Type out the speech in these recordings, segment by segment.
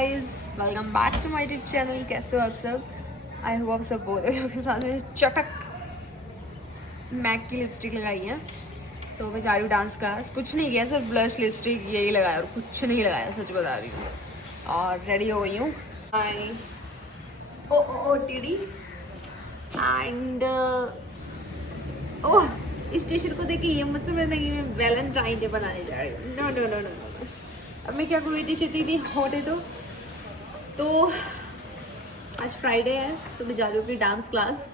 Guys, welcome back to my YouTube channel. कैसे हो आप सब? आई होप आप सब बोल रहे हो के साथ में चटक मैक की लिपस्टिक लगाई है। तो मैं जा रही हूँ डांस क्लास। कुछ नहीं किया, सिर्फ ब्लश लिपस्टिक यही लगाया और कुछ नहीं लगाया, सच बता रही हूँ। और रेडी हो गई हूँ। आई ओ टीडी एंड ओह, इस टी शर्ट को देख के ये मुझसे मिलने की मैं वैलेंटाइन डे बनाने जा रही हूँ। No no no no no. अब मैं क्या करूँ, ये टी शर्ट इतनी हॉट है तो आज फ्राइडे है, सो मैं जा रही हूँ अपनी डांस क्लास।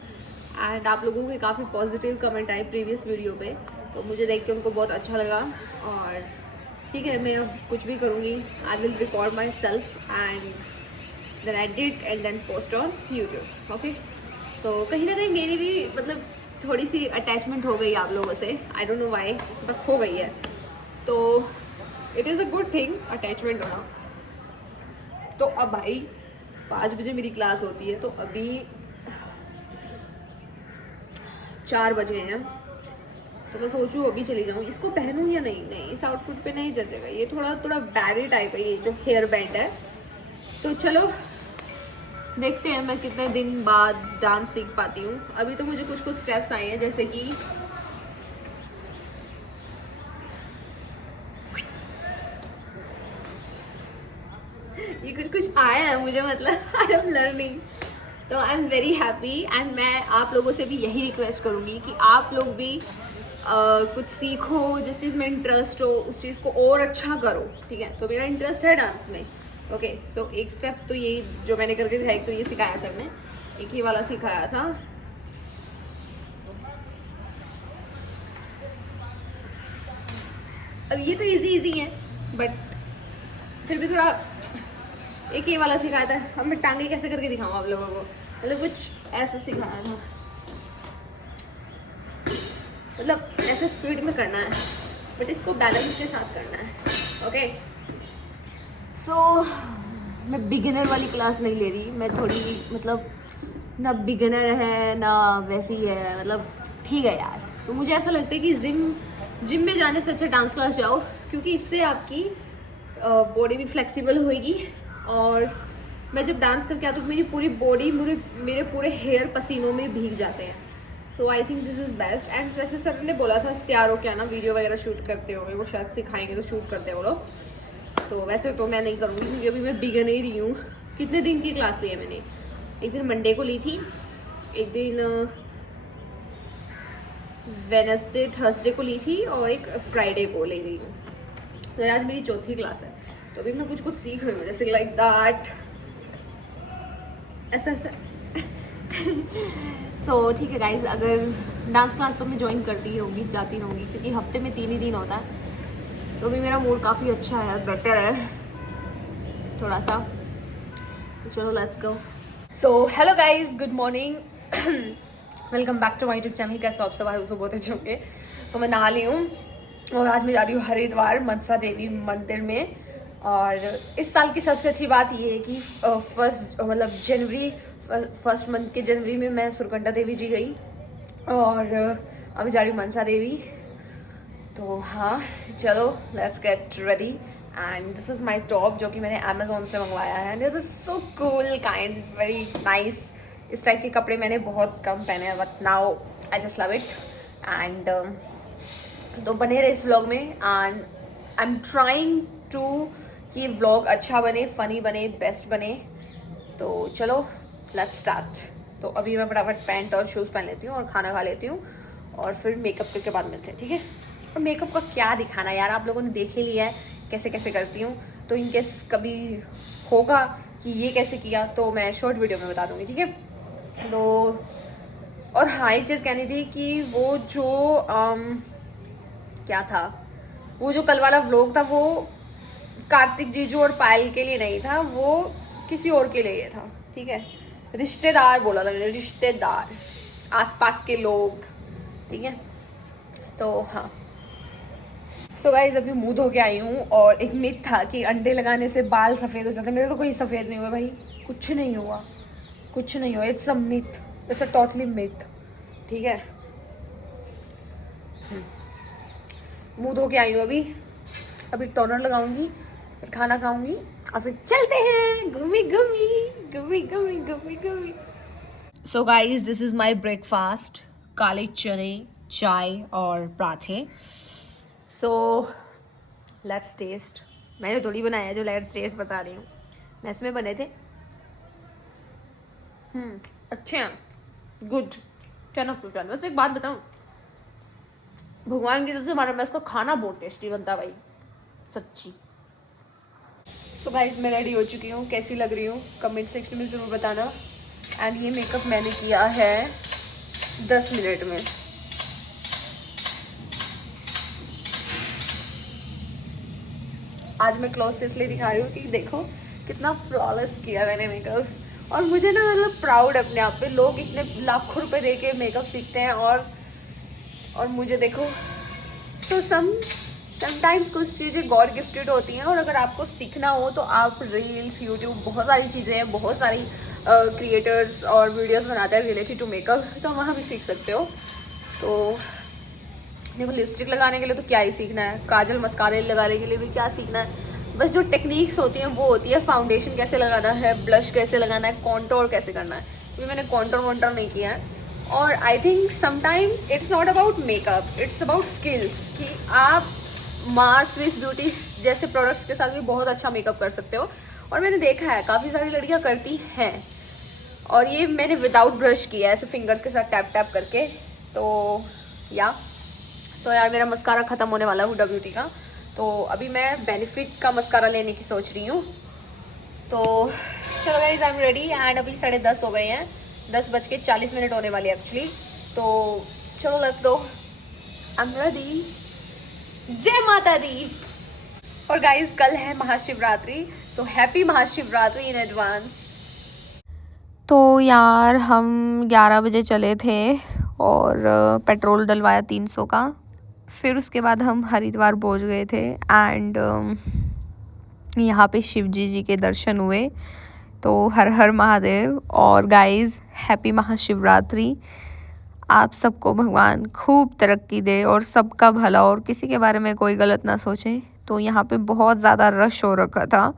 एंड आप लोगों के काफ़ी पॉजिटिव कमेंट आए प्रीवियस वीडियो पे, तो मुझे देख के उनको बहुत अच्छा लगा। और ठीक है, मैं अब कुछ भी करूँगी, I will record myself and then edit and then post on YouTube. Okay, so कहीं ना कहीं मेरी भी मतलब थोड़ी सी अटैचमेंट हो गई आप लोगों से। आई डोंट नो व्हाई, बस हो गई है। तो it is a good thing attachment होना। तो अब भाई 5 बजे मेरी क्लास होती है, तो अभी 4 बजे हैं। तो मैं सोचूँ अभी चली जाऊँ। इसको पहनूँ या नहीं? नहीं, इस आउटफिट पे नहीं जचेगा। ये थोड़ा बैरी टाइप है, ये जो हेयर बैंड है। तो चलो देखते हैं मैं कितने दिन बाद डांस सीख पाती हूँ। अभी तो मुझे कुछ स्टेप्स आए हैं, जैसे कि ये कुछ आया है मुझे, मतलब आई एम लर्निंग। तो I am very happy and मैं आप लोगों से भी यही रिक्वेस्ट करूँगी कि आप लोग भी कुछ सीखो, जिस चीज़ में इंटरेस्ट हो उस चीज़ को और अच्छा करो। ठीक है, तो मेरा इंटरेस्ट है डांस में। ओके, सो एक स्टेप तो यही जो मैंने करके दिखाई, तो ये सिखाया सर ने, एक ही वाला सिखाया था। अब ये तो इजी है, बट फिर भी थोड़ा एक ये वाला सिखाया था। अब मैं टांगे कैसे करके दिखाऊँ आप लोगों को, मतलब कुछ ऐसा सिखाया था, मतलब ऐसे स्पीड में करना है, बट इसको बैलेंस के साथ करना है। ओके, सो मैं बिगिनर वाली क्लास नहीं ले रही। मैं थोड़ी मतलब ना बिगिनर है ना वैसी है, मतलब ठीक है यार। तो मुझे ऐसा लगता है कि जिम में जाने से अच्छा डांस क्लास जाओ, क्योंकि इससे आपकी बॉडी भी फ्लेक्सिबल होएगी। और मैं जब डांस करके आती हूँ, मेरी पूरी बॉडी, मेरे पूरे हेयर पसीनों में भीग जाते हैं। So I think this is best. And वैसे सर ने बोला था तैयार हो के आना, वीडियो वगैरह शूट करते होंगे वो, शायद सिखाएंगे तो शूट करते हैं वो लोग। तो वैसे तो मैं नहीं करूँगी, क्योंकि अभी मैं बिगिनर ही रही हूँ। कितने दिन की क्लास ली है मैंने? एक दिन मंडे को ली थी, एक दिन वेडनेसडे थर्सडे को ली थी, और एक फ्राइडे को ले रही हूँ। तो आज मेरी चौथी क्लास है, तो अभी मैं कुछ सीख रही हूँ, जैसे लाइक दैट, ऐसा सो ठीक है गाइज, अगर डांस क्लास तो मैं ज्वाइन करती ही होंगी, जाती रहूँगी, क्योंकि हफ्ते में 3 ही दिन होता है। तो भी मेरा मूड काफ़ी अच्छा है, बेटर है थोड़ा सा। तो चलो let's go. So hello guys, good morning, welcome back to my YouTube channel. कैसे आप सब? आए हो बहुत अच्छे होंगे। सो मैं नहा ली हूँ और आज मैं जा रही हूँ हरिद्वार मनसा देवी मंदिर में। और इस साल की सबसे अच्छी बात ये है कि फर्स्ट मंथ के जनवरी में मैं सुरकंडा देवी जी गई, और अभी जा रही हूँ मनसा देवी। तो हाँ, चलो let's get ready. And this is my top, जो कि मैंने अमेजोन से मंगवाया है। And it is so cool kind, very nice. इस टाइप के कपड़े मैंने बहुत कम पहने हैं, but now I just love it. And तो बने रहे इस व्लॉग में। And I am trying to कि व्लॉग अच्छा बने, फनी बने, बेस्ट बने। तो चलो लेट्स स्टार्ट। तो अभी मैं फटाफट पैंट और शूज़ पहन लेती हूँ और खाना खा लेती हूँ, और फिर मेकअप करके बाद मिलते हैं, ठीक है? और मेकअप का क्या दिखाना यार, आप लोगों ने देख ही लिया है कैसे कैसे करती हूँ। तो इनकेस कभी होगा कि ये कैसे किया, तो मैं शॉर्ट वीडियो में बता दूँगी, ठीक है? तो और हाँ, एक चीज़ कहनी थी कि वो जो क्या था, वो जो कल वाला व्लॉग था, वो कार्तिक जीजू और पायल के लिए नहीं था, वो किसी और के लिए था, ठीक है? रिश्तेदार बोला था मैंने, रिश्तेदार, आसपास के लोग, ठीक है? तो हाँ, सो गाइस अभी मुंह धो के आई हूँ। और एक मिथ था कि अंडे लगाने से बाल सफ़ेद हो जाते हैं। मेरे तो कोई सफ़ेद नहीं हुआ भाई, कुछ नहीं हुआ, कुछ नहीं हुआ। It's a myth, it's a totally myth, ठीक है? मुंह धो के आई हूँ अभी टोनर लगाऊंगी, फिर खाना खाऊंगी, और फिर चलते हैं घूमी घूमी घूमी घूमी घूमी घूमी। So guys this is my breakfast, काले चने, चाय और पराठे। So let's taste. मैंने थोड़ी बनाया जो लेट्स टेस्ट बता रही हूँ, मैस में बने थे। अच्छे हैं, गुड, 10 ऑफ 10। वैसे एक बात बताऊँ, भगवान की तरफ से हमारे मैस का खाना बहुत टेस्टी बनता है भाई, सच्ची। सो गाइस मैं रेडी हो चुकी हूँ, कैसी लग रही हूँ कमेंट सेक्शन में ज़रूर बताना। एंड ये मेकअप मैंने किया है 10 मिनट में। आज मैं क्लोज से इसलिए दिखा रही हूँ कि देखो कितना फ्लॉलेस किया मैंने मेकअप। और मुझे ना मतलब प्राउड अपने आप पे, लोग इतने लाखों रुपए दे के मेकअप सीखते हैं और मुझे देखो। सो समटाइम्स कुछ चीज़ें गॉड गिफ्टेड होती हैं, और अगर आपको सीखना हो तो आप रील्स, यूट्यूब, बहुत सारी चीज़ें हैं, बहुत सारी क्रिएटर्स और वीडियोस बनाते हैं रिलेटेड टू मेकअप, तो वहाँ भी सीख सकते हो। तो देखो लिपस्टिक लगाने के लिए तो क्या ही सीखना है, काजल मस्कारे लगाने के लिए भी क्या सीखना है, बस जो टेक्निक्स होती हैं वो होती है फाउंडेशन कैसे लगाना है, ब्लश कैसे लगाना है, कॉन्टोर कैसे करना है। क्योंकि मैंने कॉन्टोर वॉन्टोर नहीं किया है। और I think sometimes it's not about makeup, it's about skills, कि आप मार्स स्विस ब्यूटी जैसे प्रोडक्ट्स के साथ भी बहुत अच्छा मेकअप कर सकते हो। और मैंने देखा है काफ़ी सारी लड़कियाँ करती हैं। और ये मैंने विदाउट ब्रश किया है, ऐसे फिंगर्स के साथ टैप टैप करके। तो यार मेरा मस्कारा ख़त्म होने वाला है हुडा ब्यूटी का, तो अभी मैं बेनिफिट का मस्कारा लेने की सोच रही हूँ। तो चलो guys I am ready. And अभी 10:30 हो गए हैं, 10:40 होने वाले एक्चुअली। तो चलो let's go, I am ready. जय माता दी। और गाइस कल है Mahashivratri, so happy Mahashivratri in advance. तो यार हम 11 बजे चले थे और पेट्रोल डलवाया 300 का। फिर उसके बाद हम हरिद्वार पहुंच गए थे एंड यहाँ पे शिवजी जी के दर्शन हुए। तो हर हर महादेव। और गाइस हैप्पी महाशिवरात्रि। आप सबको भगवान खूब तरक्की दे और सबका भला, और किसी के बारे में कोई गलत ना सोचे। तो यहाँ पे बहुत ज़्यादा रश हो रखा था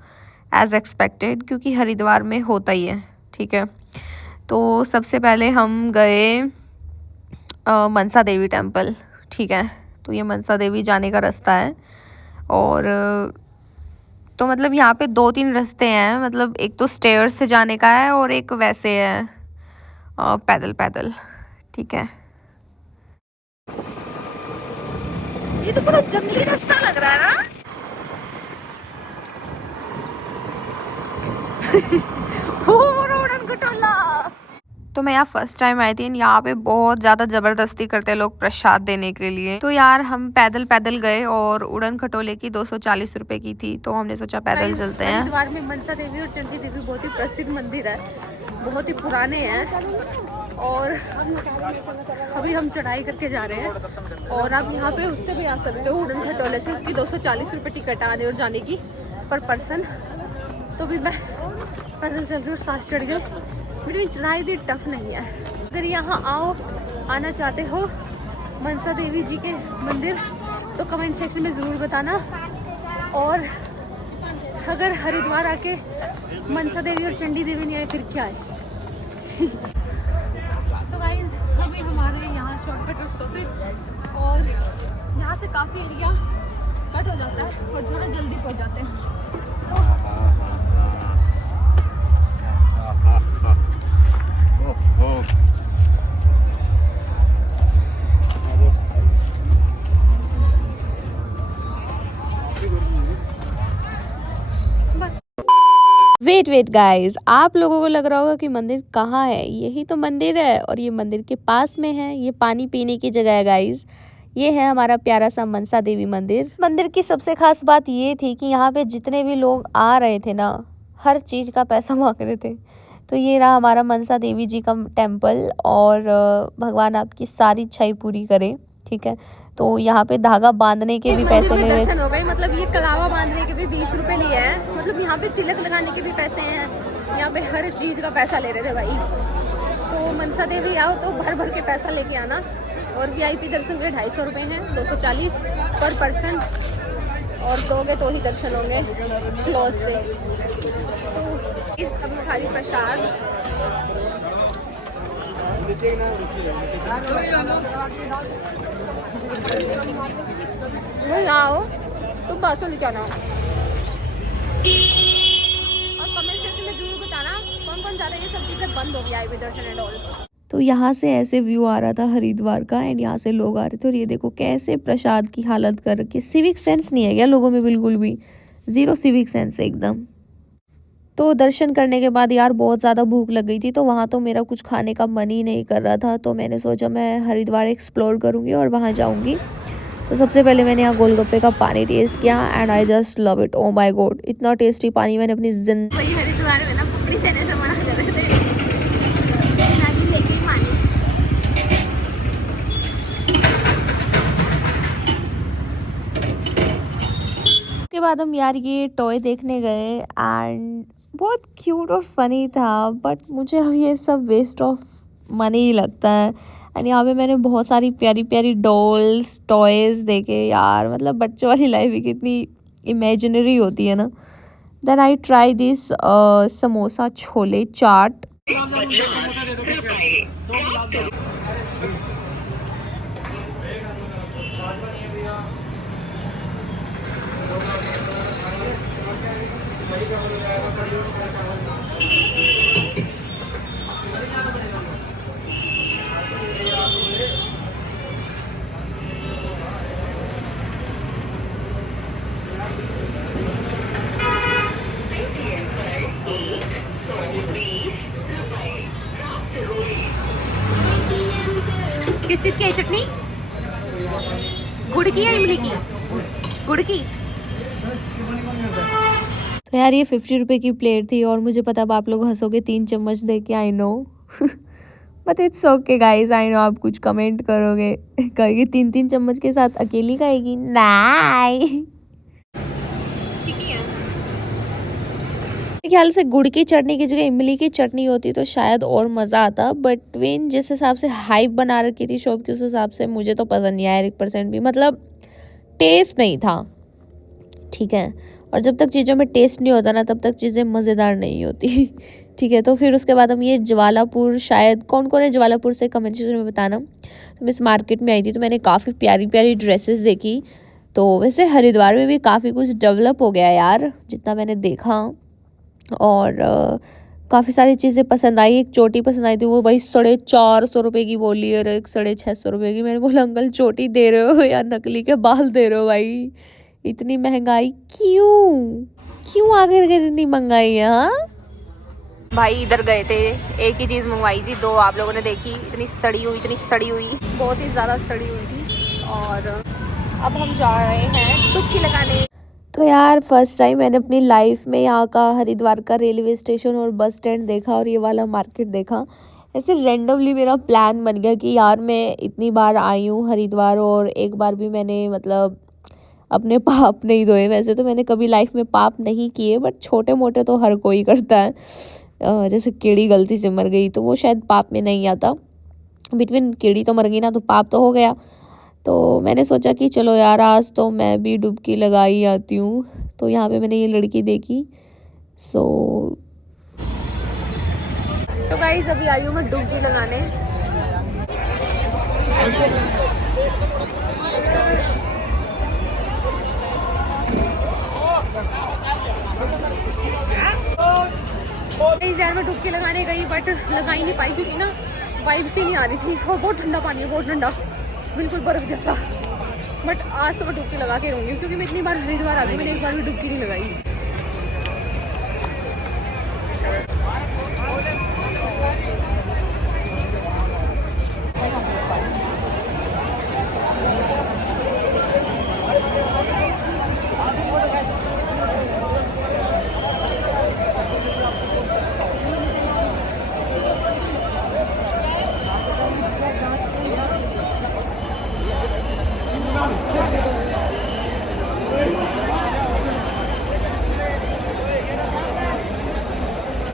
एज़ एक्सपेक्टेड, क्योंकि हरिद्वार में होता ही है, ठीक है। तो सबसे पहले हम गए मनसा देवी टेम्पल, ठीक है। तो ये मनसा देवी जाने का रास्ता है। और तो मतलब यहाँ पे 2-3 रास्ते हैं, मतलब एक तो स्टेयर से जाने का है और एक वैसे है पैदल पैदल, ठीक है। ये तो पूरा जंगली रास्ता लग रहा है ना। तो मैं यहाँ फर्स्ट टाइम आई थी, यहाँ पे बहुत ज़्यादा ज़बरदस्ती करते हैं लोग प्रसाद देने के लिए। तो यार हम पैदल पैदल गए और उड़न खटोले की 240 रुपए की थी, तो हमने सोचा पैदल चलते हैं। हरिद्वार में मनसा देवी और चंडी देवी बहुत ही प्रसिद्ध मंदिर है, बहुत ही पुराने हैं। और अभी हम चढ़ाई करके जा रहे हैं। और आप यहाँ पे उससे भी आ सकते हो उड़न खटोले से, उसकी 240 रुपये टिकट आने और जाने की पर पर्सन। तो भी मैं पैदल चल रही हूँ, सांस चढ़ गई। मेरी चढ़ाई भी टफ नहीं है। अगर यहाँ आना चाहते हो मनसा देवी जी के मंदिर, तो कमेंट सेक्शन में ज़रूर बताना। और अगर हरिद्वार आके मनसा देवी और चंडी देवी नहीं आए फिर क्या है। सो गाइस अभी हमारे यहाँ शॉर्टकट रास्तों से, और यहाँ से काफ़ी एरिया कट हो जाता है और थोड़ा जल्दी पहुँच जाते हैं। वेट गाइस, आप लोगों को लग रहा होगा कि मंदिर कहाँ है। यही तो मंदिर है, और ये मंदिर के पास में है। ये पानी पीने की जगह है गाइस। ये है हमारा प्यारा सा मनसा देवी मंदिर। मंदिर की सबसे खास बात ये थी कि यहाँ पे जितने भी लोग आ रहे थे ना, हर चीज़ का पैसा मांग रहे थे। तो ये रहा हमारा मनसा देवी जी का टेम्पल, और भगवान आपकी सारी इच्छाएं पूरी करे, ठीक है। तो यहाँ पे धागा बांधने के भी पैसे ले रहे थे। दर्शन हो गए, मतलब ये कलावा बांधने के भी 20 रुपए लिए हैं। मतलब यहाँ पे तिलक लगाने के भी पैसे हैं, यहाँ पे हर चीज़ का पैसा ले रहे थे भाई। तो मनसा देवी आओ तो भर भर के पैसा लेके आना। और VIP दर्शन के 250 रुपये हैं, 240 पर पर्सन। और दोगे तो ही दर्शन होंगे क्लोज से। तो इस अब मैं खा रही प्रसाद। आओ तुम बात लेके आना और कमेंट सेक्शन में जरूर बताना कौन कौन ज़्यादा ये सब चीज़ें बंद हो गया है दर्शन एंड ऑल। तो यहाँ से ऐसे व्यू आ रहा था हरिद्वार का एंड यहाँ से लोग आ रहे थे और ये देखो कैसे प्रसाद की हालत कर रखी है। सिविक सेंस नहीं है क्या लोगों में, बिल्कुल भी ज़ीरो सिविक सेंस है एकदम। तो दर्शन करने के बाद यार बहुत ज़्यादा भूख लग गई थी, तो वहाँ तो मेरा कुछ खाने का मन ही नहीं कर रहा था। तो मैंने सोचा मैं हरिद्वार एक्सप्लोर करूँगी और वहाँ जाऊँगी। तो सबसे पहले मैंने यहाँ गोलगप्पे का पानी टेस्ट किया and I just love it. Oh my God, इतना टेस्टी पानी मैंने अपनी जिंदगी। हरिद्वार में ना पपड़ी देने से मना कर रहे थे। उसके बाद हम यार ये टॉय देखने गए एंड बहुत क्यूट और फनी था, बट मुझे अब ये सब वेस्ट ऑफ मनी ही लगता है। एंड यहाँ पे मैंने बहुत सारी प्यारी प्यारी डॉल्स टॉयज़ देखे यार, मतलब बच्चों वाली लाइफ भी कितनी इमेजिनरी होती है ना। Then I try this samosa chole chaat. किस चीज़ की है चटनी? गुड़ की या इमली की? गुड़ की। तो यार ये 50 रुपए की प्लेट थी और मुझे पता अब आप लोग हंसोगे 3 चम्मच दे के, I know but it's okay guys, I know आप कुछ कमेंट करोगे कहेगी 3-3 चम्मच के साथ अकेली खाएगी। नहीं, ख्याल से गुड़ की चटनी की जगह इमली की चटनी होती तो शायद और मज़ा आता, बट वेन जिस हिसाब से हाइप बना रखी थी शॉप की उस हिसाब से मुझे तो पसंद नहीं आया 1% भी, मतलब टेस्ट नहीं था। ठीक है, और जब तक चीज़ों में टेस्ट नहीं होता ना तब तक चीज़ें मज़ेदार नहीं होती ठीक है। तो फिर उसके बाद हम ये ज्वालापुर, शायद कौन कौन है ज्वालापुर से कमेंट सेक्शन में बताना। तो मैं इस मार्केट में आई थी तो मैंने काफ़ी प्यारी प्यारी ड्रेसेस देखी। तो वैसे हरिद्वार में भी काफ़ी कुछ डेवलप हो गया यार जितना मैंने देखा, और काफ़ी सारी चीज़ें पसंद आई। एक चोटी पसंद आई थी, वो भाई 450 रुपये की बोली और एक 650 रुपये की। मैंने बोला अंकल चोटी दे रहे हो या नकली के बाल दे रहे हो भाई, इतनी महंगाई क्यों क्यों आखिर के इतनी महंगाई है। हाँ भाई इधर गए थे, एक ही चीज़ मंगवाई थी, 2 आप लोगों ने देखी, इतनी सड़ी हुई बहुत ही ज़्यादा सड़ी हुई थी। और अब हम जा रहे हैं डुबकी लगाने। तो यार फर्स्ट टाइम मैंने अपनी लाइफ में यहाँ का हरिद्वार का रेलवे स्टेशन और बस स्टैंड देखा और ये वाला मार्केट देखा। ऐसे रेंडमली मेरा प्लान बन गया कि यार मैं इतनी बार आई हूँ हरिद्वार और एक बार भी मैंने मतलब अपने पाप नहीं धोए। वैसे तो मैंने कभी लाइफ में पाप नहीं किए, बट छोटे मोटे तो हर कोई करता है। जैसे कीड़ी गलती से मर गई तो वो शायद पाप में नहीं आता, बिटवीन कीड़ी तो मर गई ना तो पाप तो हो गया। तो मैंने सोचा कि चलो यार आज तो मैं भी डुबकी लगा ही आती हूँ। तो यहाँ पे मैंने ये लड़की देखी। सो गाइस अभी आई हूँ मैं डुबकी लगाने। यार मैं डुबकी लगाने गई बट लगा ही नहीं पाई क्योंकि ना वाइब्स ही नहीं आ रही थी और बहुत ठंडा पानी है, बहुत ठंडा, बिल्कुल बर्फ जैसा। बट आज तो मैं डुबकी लगा के रहूँगी क्योंकि मैं इतनी बार हरिद्वार आ गई, मैंने एक बार भी डुबकी नहीं लगाई।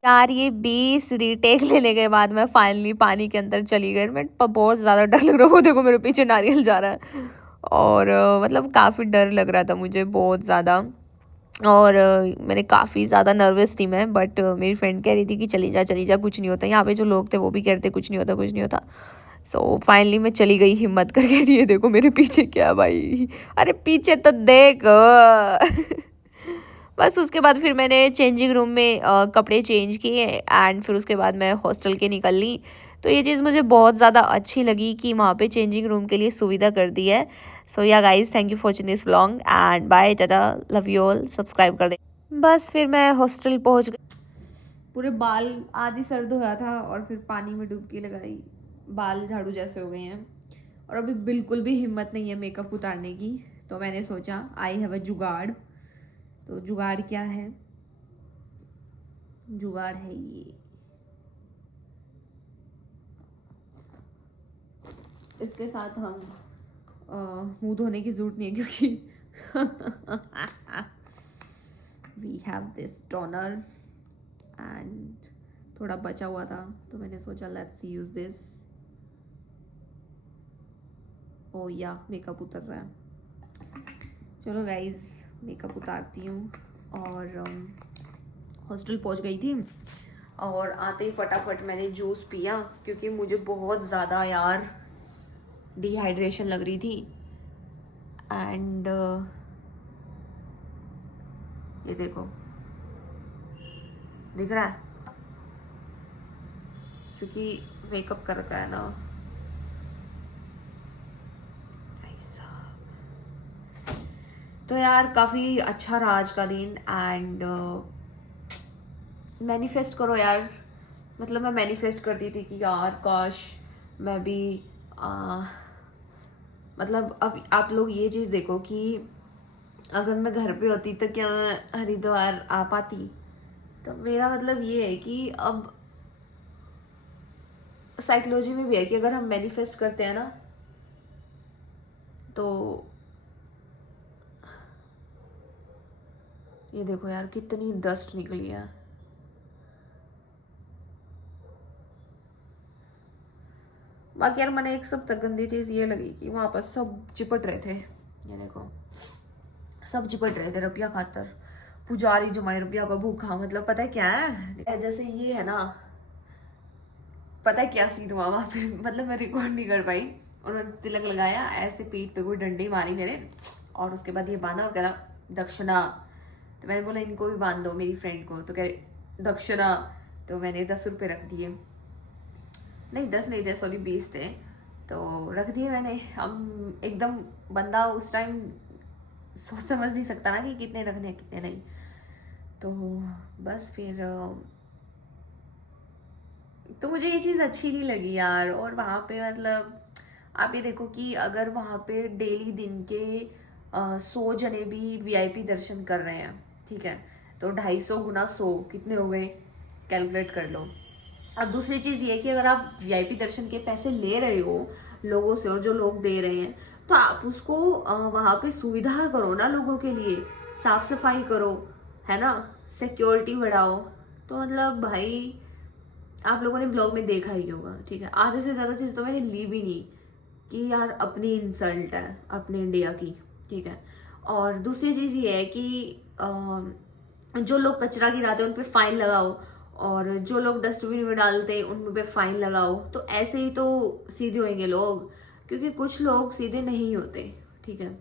यार ये 20 रीटेक लेने के बाद मैं फाइनली पानी के अंदर चली गई। मैं बहुत ज़्यादा डर लग रहा है, वो देखो मेरे पीछे नारियल जा रहा है और मतलब काफ़ी डर लग रहा था मुझे बहुत ज़्यादा। और मैंने काफ़ी ज़्यादा नर्वस थी मैं, बट मेरी फ्रेंड कह रही थी कि चली जा कुछ नहीं होता। यहाँ पे जो लोग थे वो भी कह रहे थे कुछ नहीं होता कुछ नहीं होता। सो फाइनली मैं चली गई हिम्मत करके। ये देखो मेरे पीछे क्या भाई, अरे पीछे तो देख। बस उसके बाद फिर मैंने चेंजिंग रूम में कपड़े चेंज किए एंड फिर उसके बाद मैं हॉस्टल के निकल ली। तो ये चीज़ मुझे बहुत ज़्यादा अच्छी लगी कि वहाँ पे चेंजिंग रूम के लिए सुविधा कर दी है। So yeah guys, thank you for watching this vlog and bye tata, love you all, subscribe कर दे। बस फिर मैं हॉस्टल पहुँच गई। पूरे बाल आधी सर्द हो रहा था और फिर पानी में डुबकी लगाई, बाल झाड़ू जैसे हो गए हैं। और अभी बिल्कुल भी हिम्मत नहीं है मेकअप उतारने की, तो मैंने सोचा आई हैव अ जुगाड़। तो जुगाड़ क्या है? जुगाड़ है ये, इसके साथ हम मुंह धोने की जरूरत नहीं है क्योंकि we have this toner and थोड़ा बचा हुआ था तो मैंने सोचा लेट्स यूज दिस। ओ या मेकअप उतर रहा है। चलो गाइज, मेकअप उतारती हूँ। और हॉस्टल पहुँच गई थी और आते ही फटाफट मैंने जूस पिया क्योंकि मुझे बहुत ज़्यादा यार डिहाइड्रेशन लग रही थी। एंड ये देखो, दिख रहा है क्योंकि मेकअप कर रखा है ना। तो यार काफ़ी अच्छा रहा आज का दिन। एंड मैनिफेस्ट करो यार, मतलब मैं मैनिफेस्ट करती थी कि यार काश मैं भी मतलब अब आप लोग ये चीज़ देखो कि अगर मैं घर पे होती तो क्या मैं हरिद्वार आ पाती? तो मेरा मतलब ये है कि अब साइकोलॉजी में भी है कि अगर हम मैनिफेस्ट करते हैं ना तो ये देखो यार कितनी डस्ट निकली है। बाकी यार मैंने एक सब तक गंदी चीज़ ये लगी कि वहाँ पर सब चिपट रहे थे। ये देखो सब चिपट रहे थे रुपया खातर। पुजारी जमाई रुपया का भूखा, मतलब पता है क्या है, जैसे ये है ना, पता है क्या सीन हुआ वहाँ पे, मतलब मैं रिकॉर्ड नहीं कर पाई। उन्होंने तिलक लगाया, ऐसे पीठ पे कोई डंडी मारी मेरे और उसके बाद ये बांधा और कह रहा दक्षिणा। तो मैंने बोला इनको भी बांध दो मेरी फ्रेंड को, तो कह दक्षिणा। तो मैंने 10 रुपये रख दिए, नहीं 10 नहीं थे सॉरी 20 थे, तो रख दिए मैंने। हम एकदम बंदा उस टाइम सोच समझ नहीं सकता ना कि कितने रखने हैं कितने नहीं। तो बस फिर तो मुझे ये चीज़ अच्छी नहीं लगी यार। और वहाँ पे मतलब आप ये देखो कि अगर वहाँ पे डेली दिन के 100 जने भी वीआईपी दर्शन कर रहे हैं, ठीक है, तो 250 गुना 100 कितने हो गए, कैलकुलेट कर लो। अब दूसरी चीज़ ये कि अगर आप वीआईपी दर्शन के पैसे ले रहे हो लोगों से और जो लोग दे रहे हैं, तो आप उसको वहाँ पे सुविधा करो ना लोगों के लिए, साफ सफाई करो, है ना, सिक्योरिटी बढ़ाओ। तो मतलब भाई आप लोगों ने व्लॉग में देखा ही होगा, ठीक है, आधे से ज़्यादा चीज़ तो मैंने ली भी नहीं कि यार अपनी इंसल्ट है अपने इंडिया की, ठीक है। और दूसरी चीज़ ये है कि जो लोग कचरा गिराते हैं उन पे फाइन लगाओ और जो लोग डस्टबिन में डालते हैं उन पे फाइन लगाओ। तो ऐसे ही तो सीधे होंगे लोग, क्योंकि कुछ लोग सीधे नहीं होते, ठीक है।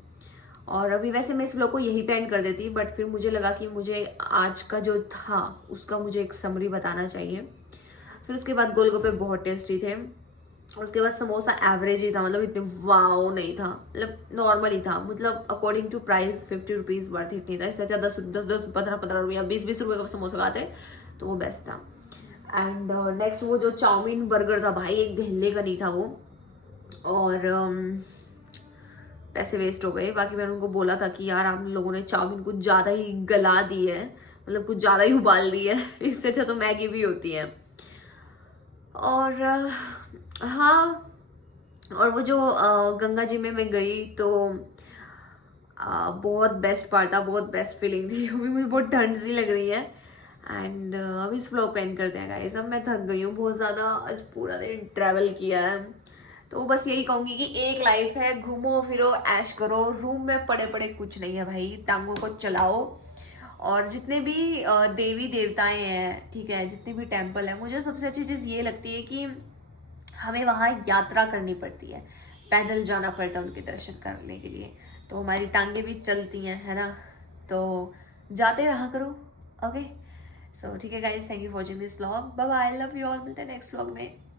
और अभी वैसे मैं इस व्लॉग को यही पे एंड कर देती, बट फिर मुझे लगा कि मुझे आज का जो था उसका मुझे एक समरी बताना चाहिए। फिर उसके बाद गोलगप्पे बहुत टेस्टी थे। उसके बाद समोसा एवरेज ही था, मतलब इतने वाओ नहीं था, मतलब नॉर्मल ही था, मतलब according to price 50 rupees worth it नहीं था। इससे अच्छा 10 15 रुपया 20 रुपये का समोसा खाते तो वो बेस्ट था। एंड नेक्स्ट वो जो चाउमीन बर्गर था भाई, एक ढिल्ले का नहीं था वो, और पैसे वेस्ट हो गए। बाकी मैंने उनको बोला था कि यार आप लोगों ने चाउमीन कुछ ज़्यादा ही गला दी है, मतलब कुछ ज़्यादा ही उबाल दी है, इससे अच्छा तो मैगी भी होती है। और हाँ, और वो जो गंगा जी में मैं गई तो बहुत बेस्ट पार्ट था, बहुत बेस्ट फीलिंग थी। अभी मुझे बहुत ठंड सी लग रही है। एंड अभी इस व्लॉग को एंड करते हैं गाइस, अब मैं थक गई हूँ बहुत ज़्यादा, आज पूरा दिन ट्रैवल किया है। तो बस यही कहूँगी कि एक लाइफ है, घूमो फिरो ऐश करो, रूम में पड़े पड़े कुछ नहीं है भाई, टांगों को चलाओ। और जितने भी देवी देवताएं हैं, ठीक है, जितने भी टेम्पल है, मुझे सबसे अच्छी चीज़ ये लगती है कि हमें वहाँ यात्रा करनी पड़ती है, पैदल जाना पड़ता है उनके दर्शन करने के लिए, तो हमारी टांगे भी चलती हैं, है ना। तो जाते रहा करो। ओके, सो ठीक है guys, thank you for watching this vlog, bye bye, love you all, मिलते हैं नेक्स्ट व्लॉग में।